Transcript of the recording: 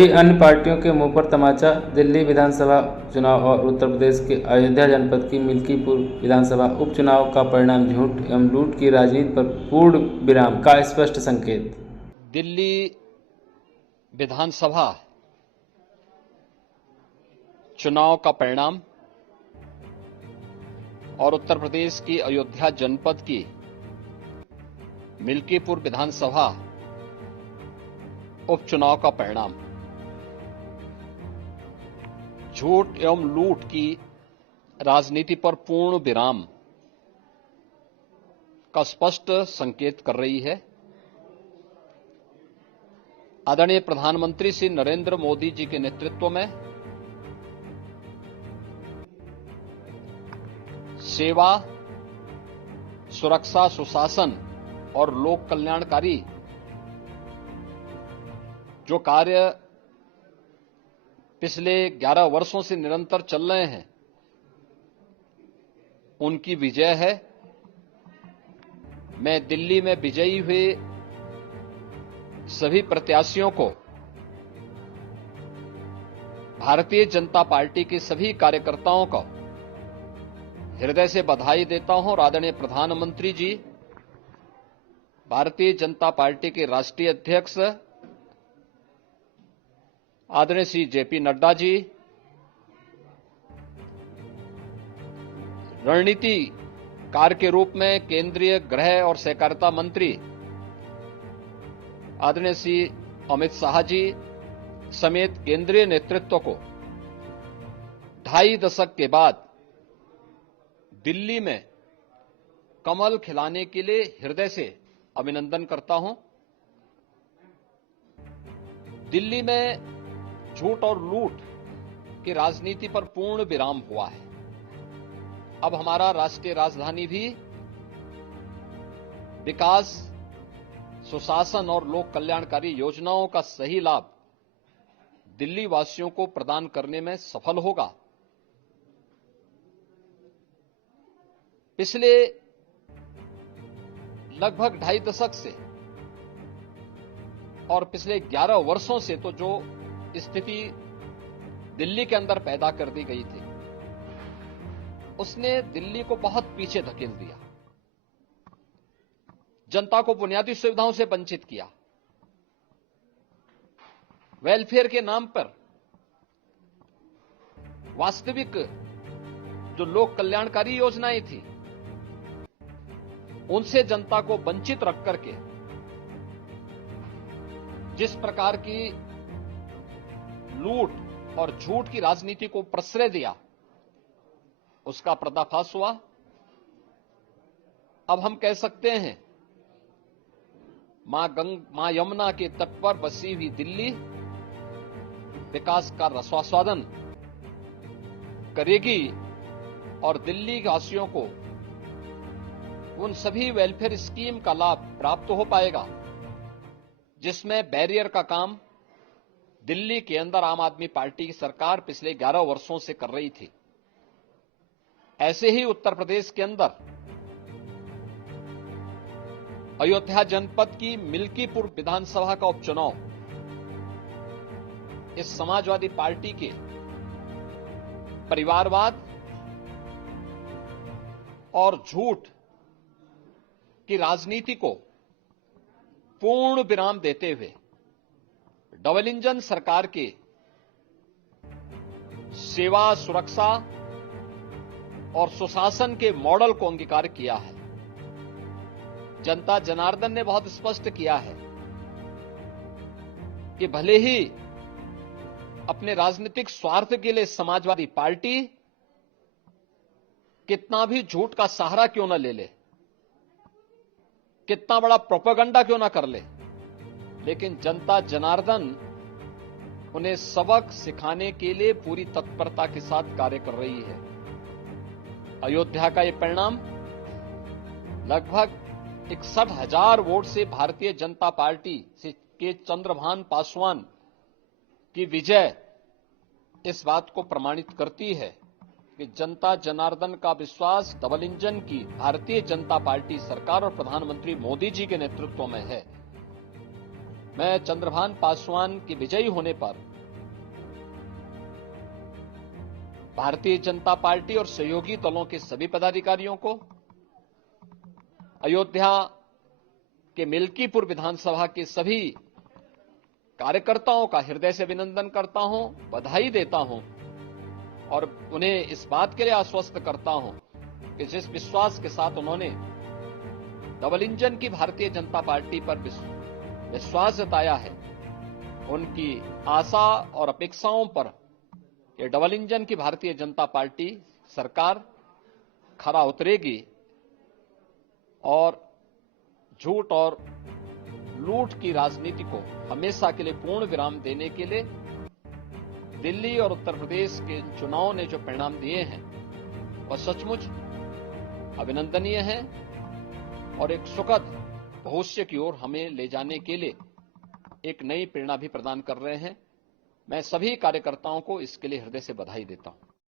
सभी अन्य पार्टियों के मुंह पर तमाचा। दिल्ली विधानसभा चुनाव और उत्तर प्रदेश के अयोध्या जनपद की मिल्कीपुर विधानसभा उपचुनाव का परिणाम झूठ एवं लूट की राजनीति पर पूर्ण विराम का स्पष्ट संकेत। दिल्ली विधानसभा चुनाव का परिणाम और उत्तर प्रदेश की अयोध्या जनपद की मिल्कीपुर विधानसभा उपचुनाव का परिणाम झूठ एवं लूट की राजनीति पर पूर्ण विराम का स्पष्ट संकेत कर रही है। आदरणीय प्रधानमंत्री श्री नरेंद्र मोदी जी के नेतृत्व में सेवा, सुरक्षा, सुशासन और लोक कल्याणकारी जो कार्य पिछले 11 वर्षों से निरंतर चल रहे हैं, उनकी विजय है। मैं दिल्ली में विजयी हुए सभी प्रत्याशियों को, भारतीय जनता पार्टी के सभी कार्यकर्ताओं को हृदय से बधाई देता हूं और आदरणीय प्रधानमंत्री जी, भारतीय जनता पार्टी के राष्ट्रीय अध्यक्ष आदरणीय श्री जेपी नड्डा जी, रणनीतिकार के रूप में केंद्रीय गृह और सहकारिता मंत्री आदरणीय श्री अमित शाह जी समेत केंद्रीय नेतृत्व को 2.5 दशक के बाद दिल्ली में कमल खिलाने के लिए हृदय से अभिनंदन करता हूं। दिल्ली में झूठ और लूट की राजनीति पर पूर्ण विराम हुआ है। अब हमारा राष्ट्रीय राजधानी भी विकास, सुशासन और लोक कल्याणकारी योजनाओं का सही लाभ दिल्ली वासियों को प्रदान करने में सफल होगा। पिछले लगभग 2.5 दशक से और पिछले 11 वर्षों से तो जो स्थिति दिल्ली के अंदर पैदा कर दी गई थी, उसने दिल्ली को बहुत पीछे धकेल दिया, जनता को बुनियादी सुविधाओं से वंचित किया, वेलफेयर के नाम पर वास्तविक जो लोक कल्याणकारी योजनाएं थी उनसे जनता को वंचित रख करके जिस प्रकार की लूट और झूठ की राजनीति को प्रश्रय दिया, उसका पर्दाफाश हुआ। अब हम कह सकते हैं मां यमुना के तट पर बसी हुई दिल्ली विकास का रसास्वादन करेगी और दिल्ली वासियों को उन सभी वेलफेयर स्कीम का लाभ प्राप्त हो पाएगा जिसमें बैरियर का काम दिल्ली के अंदर आम आदमी पार्टी की सरकार पिछले 11 वर्षों से कर रही थी। ऐसे ही उत्तर प्रदेश के अंदर अयोध्या जनपद की मिल्कीपुर विधानसभा का उपचुनाव इस समाजवादी पार्टी के परिवारवाद और झूठ की राजनीति को पूर्ण विराम देते हुए डबल इंजन सरकार के सेवा, सुरक्षा और सुशासन के मॉडल को अंगीकार किया है। जनता जनार्दन ने बहुत स्पष्ट किया है कि भले ही अपने राजनीतिक स्वार्थ के लिए समाजवादी पार्टी कितना भी झूठ का सहारा क्यों न ले ले, कितना बड़ा प्रोपेगेंडा क्यों ना कर ले, लेकिन जनता जनार्दन उन्हें सबक सिखाने के लिए पूरी तत्परता के साथ कार्य कर रही है। अयोध्या का यह परिणाम लगभग 61,000 वोट से भारतीय जनता पार्टी के चंद्रभान पासवान की विजय इस बात को प्रमाणित करती है कि जनता जनार्दन का विश्वास डबल इंजन की भारतीय जनता पार्टी सरकार और प्रधानमंत्री मोदी जी के नेतृत्व में है। मैं चंद्रभान पासवान की विजयी होने पर भारतीय जनता पार्टी और सहयोगी दलों के सभी पदाधिकारियों को, अयोध्या के मिल्कीपुर विधानसभा के सभी कार्यकर्ताओं का हृदय से अभिनंदन करता हूं, बधाई देता हूं और उन्हें इस बात के लिए आश्वस्त करता हूं कि जिस विश्वास के साथ उन्होंने डबल इंजन की भारतीय जनता पार्टी पर विश्वास जताया है, उनकी आशा और अपेक्षाओं पर ये डबल इंजन की भारतीय जनता पार्टी सरकार खरा उतरेगी और झूठ और लूट की राजनीति को हमेशा के लिए पूर्ण विराम देने के लिए दिल्ली और उत्तर प्रदेश के चुनाव ने जो परिणाम दिए हैं वह सचमुच अभिनंदनीय हैं और एक सुखद भविष्य की ओर हमें ले जाने के लिए एक नई प्रेरणा भी प्रदान कर रहे हैं। मैं सभी कार्यकर्ताओं को इसके लिए हृदय से बधाई देता हूं।